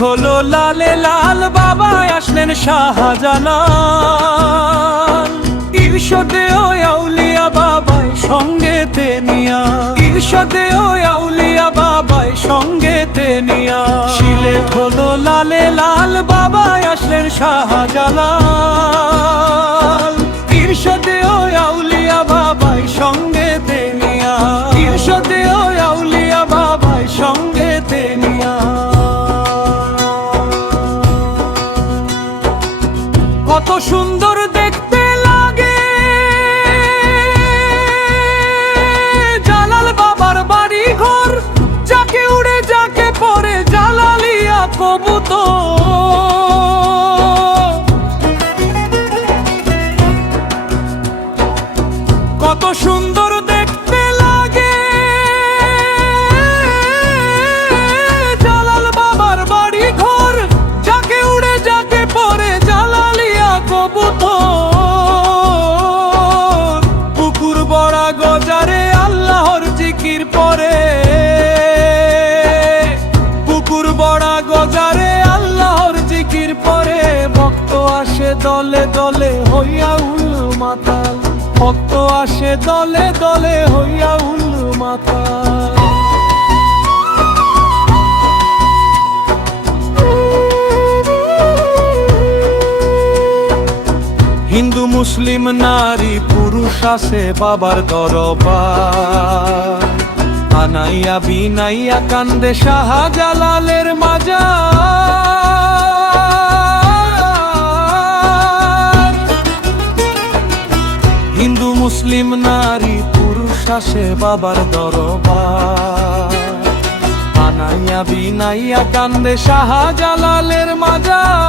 হলো লালে লাল, বাবা আসলেন শাহজালাল। ইরশাদে ও আউলিয়া বাবাই সঙ্গেতে নিয়া, ইরশাদে ও আউলিয়া বাবাই সঙ্গেতে নিয়া। সিলেট হলো লালে লাল, বাবা আসলেন শাহজালাল। ইরশাদে ও আউলিয়া বাবাই সঙ্গেতে নিয়া, ইরশাদে ও আউলিয়া বাবাই সঙ্গেতে নিয়া। কত সুন্দর দেখতে লাগে জালাল বাবার বাড়ি ঘর, যাকে উড়ে যাকে পরে জালালিয়া কবুতর। কত সুন্দর দেখতে লাগে জালাল বাবার বাড়ি ঘর, যাকে উড়ে যাকে পরে জালালিয়া কবুতর। পুকুর বড়া গজারে আল্লাহর জিকির পরে, পুকুর বড়া গজারে আল্লাহর জিকির পরে। ভক্ত আসে দলে দলে হইয়া উল মাতাল, ভক্ত আসে দলে দলে হইয়া উল মাতাল। হিন্দু মুসলিম নারী পুরুষ আসে বাবার দরবার, আনাইয়া বিনাইয়া কান্দে শাহজালালের মাজার। হিন্দু মুসলিম নারী পুরুষ আসে বাবার দরবার, আনাইয়া বিনাইয়া কান্দে শাহজালালের মাজার।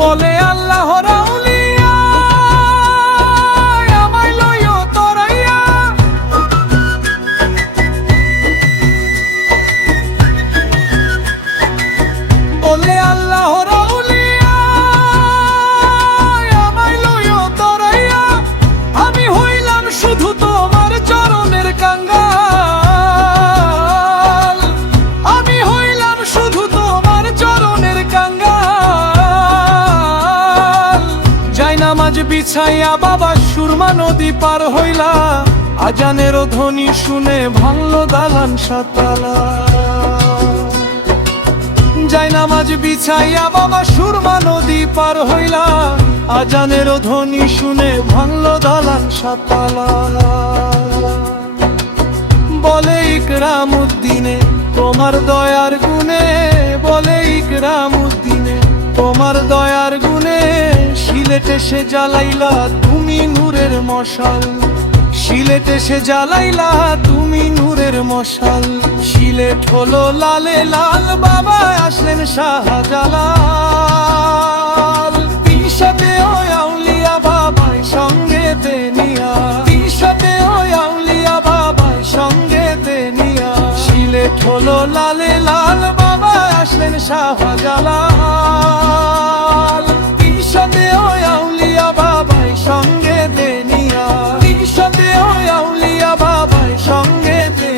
বলে আল্লাহর আউলিয়া আমায় লইও তরাইয়া, বলে আল্লাহর আউলিয়া আমায় লইও তরাইয়া। আমি হইলাম শুধু তোমার চরণের কাঙ্গাল, আমি হইলাম শুধু তোমার চরণের কাঙ্গাল। জায়নামাজ বিছাইয়া বাবা সুরমা নদী পার হইলা, আজানের ধ্বনি শুনে ভাঙলো দালান সাতালা। জায়নামাজ বিছাইয়া বাবা সুরমা নদী পার হইলা, আজানের ধ্বনি শুনে ভাঙলো দালান সাতালা। বলে ইকরামউদ্দিনে তোমার দয়ার গুণে, বলে ইকরামউদ্দিনে তোমার দয়ার গুণে। সিলেটে সে জ্বালাইলা তুমি নূরের মশাল, সিলেটে সে জ্বালাইলা তুমি নূরের মশাল। সিলেট হলো লালে লাল, বাবা আসলেন শাহজালাল। ইরশাদে ও আউলিয়া বাবাই সঙ্গেতে নিয়া, ইরশাদে ও আউলিয়া বাবাই সঙ্গেতে নিয়া। সিলেট হলো লালে লাল, বাবা আসলেন শাহজালাল। ইরশাদে ও আউলিয়া বাবাই সঙ্গেতে নিয়া, ইরশাদে ও আউলিয়া বাবাই সঙ্গেতে